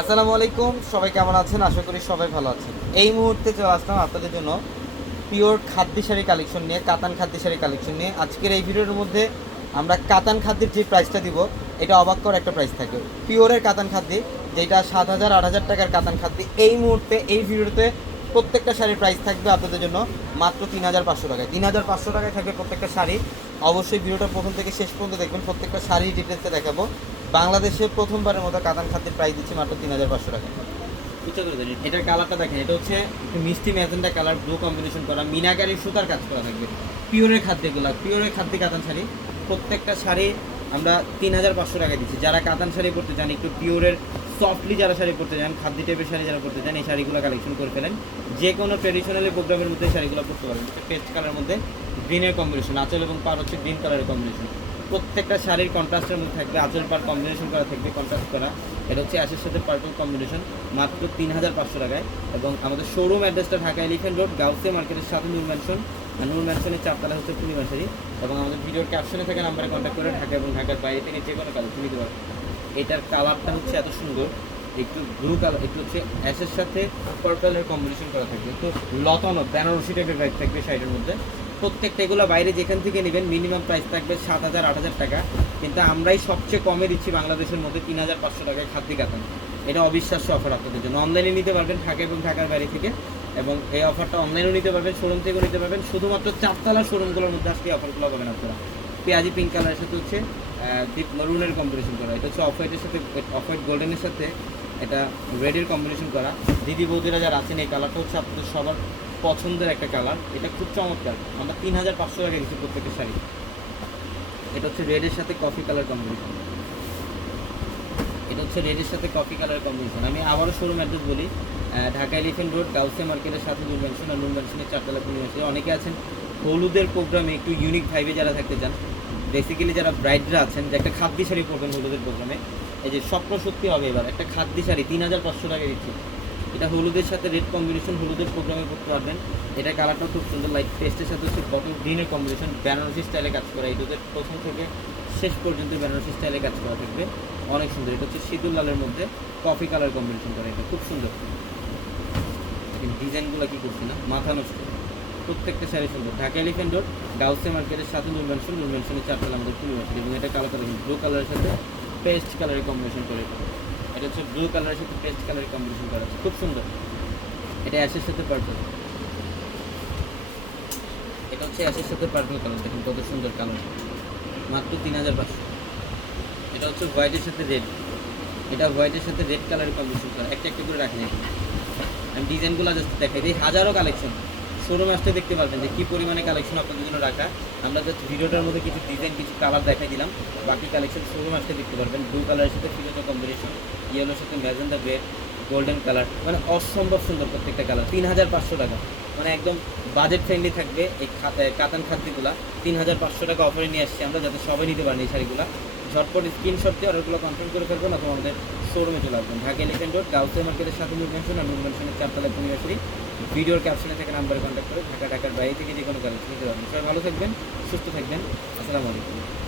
আসসালামু আলাইকুম, সবাই কেমন আছেন? আশা করি সবাই ভালো আছেন। এই মুহূর্তে চলে আসলাম আপনাদের জন্য পিওর খাদ্যি শাড়ি কালেকশন নিয়ে, কাতান খাদ্যি শাড়ি কালেকশন নিয়ে। আজকের এই ভিডিওর মধ্যে আমরা কাতান খাদ্যের যে প্রাইসটা দিব, এটা অবাক করা একটা প্রাইস থাকবে। পিওরের কাতান খাদ্যি, যেটা 7,000 8,000 টাকার কাতান খাদ্যি, এই মুহূর্তে এই ভিডিওতে প্রত্যেকটা শাড়ির প্রাইস থাকবে আপনাদের জন্য মাত্র 3,500 টাকায়। 3,500 টাকায় থাকবে প্রত্যেকটা শাড়ি। অবশ্যই ভিডিওটা প্রথম থেকে শেষ পর্যন্ত দেখবেন, প্রত্যেকটা শাড়ি ডিটেলসে দেখাবো। বাংলাদেশে প্রথমবারের মতো কাতান খাদ্যের প্রাইস দিচ্ছি মাত্র 3,500 টাকা। এটার কালারটা দেখেন, এটা হচ্ছে একটু মিষ্টি ম্যাজেন্টা কালার, ব্লু কম্বিনেশন করা, মিনাকারি সুতার কাজ করা থাকবে। পিওরের খাদ্যগুলো, পিওরের খাদ্য কাতান শাড়ি, প্রত্যেকটা শাড়ি আমরা 3,500 টাকায় দিচ্ছি। যারা কাতান শাড়ি পরতে চান, একটু পিওরের সফটলি যারা শাড়ি পরতে চান, খাদ্য টাইপের শাড়ি যারা পরতে চান, এই শাড়িগুলো কালেকশন করে ফেলেন। যে কোনো ট্রেডিশনালি প্রোগ্রামের মধ্যে শাড়িগুলো পরতে পারবেন। পেস্ট কালার মধ্যে গ্রিনের কম্বিনেশন, আঁচল এবং পার হচ্ছে গ্রিন কালারের কম্বিনেশন। প্রত্যেকটা শাড়ির কন্ট্রাস্টের মধ্যে থাকবে, আঁচল পার কম্বিনেশন করা থাকবে, কন্ট্রাস্ট করা। এটা হচ্ছে অ্যাশের সাথে পার্পল কম্বিনেশন, মাত্র 3,500 টাকায়। এবং আমাদের শোরুম অ্যাড্রেসটা ঢাকা এলিফ্যান্ট রোড, গাউসিয়া মার্কেটের সাথে নূর ম্যানশন, আর নূর ম্যানশনের চারতলা হচ্ছে পূর্ণিমা শাড়ি। এবং আমাদের ভিডিওর ক্যাপশনে থাকা নাম্বারে কন্ট্যাক্ট করে ঢাকা এবং ঢাকার বাইরে থেকে যে কোনো কালার নিতে পারবেন। এটার কালারটা হচ্ছে এত সুন্দর, একটু ব্লু কালার, একটু হচ্ছে অ্যাশের সাথে পার্পলের কম্বিনেশন করা থাকবে, একটু লতানো বেনারসি টাইপের ব্যাগ থাকবে শাড়ির মধ্যে। প্রত্যেকটা এগুলো বাইরে যেখান থেকে নেবেন মিনিমাম প্রাইস থাকবে 7,000 8,000 টাকা, কিন্তু আমরাই সবচেয়ে কমে দিচ্ছি বাংলাদেশের মধ্যে 3,500 টাকায় খাদ্য কাতান। এটা অবিশ্বাস্য অফার আপনাদের জন্য। অনলাইনে নিতে পারবেন ঢাকা এবং ঢাকার বাইরে থেকে, এবং এই অফারটা অনলাইনেও নিতে পারবেন, শোরুম থেকেও নিতে পারবেন। শুধুমাত্র চারতলা শোরুমগুলোর মধ্যে আজকে অফারগুলো পাবেন আপনারা। পেঁয়াজি পিঙ্ক কালারের সাথে হচ্ছে ডিপ মারুনের কম্বিনেশন করা, এটা হচ্ছে অফ হোয়াইটের সাথে, অফ হোয়াইট গোল্ডেনের সাথে এটা রেডের কম্বিনেশন করা। দিদি বৌদিরা যারা আছেন, এই কালারটা হচ্ছে আপনাদের সবার পছন্দের একটা কালার। এটা খুব চমৎকার, আমরা 3,500 টাকা দিচ্ছি প্রত্যেকের শাড়ি। এটা হচ্ছে রেডের সাথে কফি কালার কম্বিনেশন, এটা হচ্ছে রেডের সাথে কফি কালার কম্বিনেশন। আমি আবারও শোরুম অ্যাড্রেস বলি, ঢাকা এলিফ্যান্ট রোড, গাউসিয়া মার্কেটের সাথে নূর ম্যানশন, আর নূর ম্যানশনের চারতলা পূর্ণিমা। অনেকে আছেন হলুদের প্রোগ্রামে একটু ইউনিক ভাইবে যারা থাকতে চান, বেসিক্যালি যারা ব্রাইডরা আছেন যে একটা খাদ্য শাড়ি পরবেন হলুদের প্রোগ্রামে, এই যে স্বপ্ন সত্যি হবে। এবার একটা খাদ্য শাড়ি 3,500 টাকা দিচ্ছি। এটা হলুদের সাথে রেড কম্বিনেশন, হলুদের প্রোগ্রামে পড়তে পারবেন। এটা কালারটাও খুব সুন্দর, লাইট পেস্টের সাথে হচ্ছে বটল গ্রিনের কম্বিনেশন, বেনারসি স্টাইলে কাজ করা। এটাদের প্রথম থেকে শেষ পর্যন্ত বেনারসি স্টাইলে কাজ করা থাকবে, অনেক সুন্দর। এটা হচ্ছে সিঁদুর লালের মধ্যে কফি কালার কম্বিনেশন করা, এটা খুব সুন্দর। ডিজাইনগুলো কি করছি না, মাথা নষ্ট। প্রত্যেকটা শাড়ি সুন্দর। ঢাকা এলিফ্যান্ট রোড, গাউসিয়া মার্কেটের সাথে নূর ম্যানশন, নূর ম্যানশনের চারতলা আমাদের পূর্ণিমা। এবং এটা কালো কালার, ব্লু কালারের সাথে পেস্ট কালারের কম্বিনেশন করে। এটা হচ্ছে ব্লু কালারের সাথে পেস্ট কালারের কম্বিনেশন করা, খুব সুন্দর। এটা অ্যাশের সাথে পার্পল, এটা হচ্ছে অ্যাশের সাথে পার্পল কালার, দেখুন কত সুন্দর কালার, মাত্র 3,500। এটা হচ্ছে হোয়াইটের সাথে রেড, এটা হোয়াইটের সাথে রেড কালারের কম্বিনেশন করা। একটা একটা করে রাখেন, আমি ডিজাইনগুলো জাস্ট দেখাই দিই। হাজারো কালেকশন, শোরুম আসতে দেখতে পারবেন যে কী পরিমাণে কালেকশন আপনাদের জন্য রাখা। আমরা জাস্ট ভিডিওটার মধ্যে কিছু ডিজাইন, কিছু কালার দেখাই দিলাম, বাকি কালেকশন শোরুম আসতে দেখতে পারবেন। ব্লু কালারের সাথে ফিরোজা কম্বিনেশন, ইয়েলোর সাথে ম্যাজেন্ডা রেড, গোল্ডেন কালার, মানে অসম্ভব সুন্দর প্রত্যেকটা কালার। 3,500 টাকা, মানে একদম বাজেট ফ্রেন্ডলি থাকবে এই কাতান খাদ্যগুলো। 3,500 টাকা অফারে নিয়ে আসছি আমরা, যাতে সবাই নিতে পারেন এই শাড়িগুলো। ঝটপট স্ক্রিনশট দিয়ে অর্ডারগুলো কনফার্ম করে ফেলবেন, অথবা আমাদের শোরুমে চলে আসবেন। ঢাকা এলিফ্যান্ট রোড, গাউসিয়া মার্কেটের সাথে নূর ম্যানশন, আর নূর ম্যানশনের চারতলা পূর্ণিমা। ভিডিওর ক্যাপশনে থেকে নাম্বারে কন্ট্যাক্ট করে ঢাকার বাইরে থেকে যে কোনো কালেকশন নিতে পারবেন। সবাই ভালো থাকবেন, সুস্থ থাকবেন। আসসালামু আলাইকুম।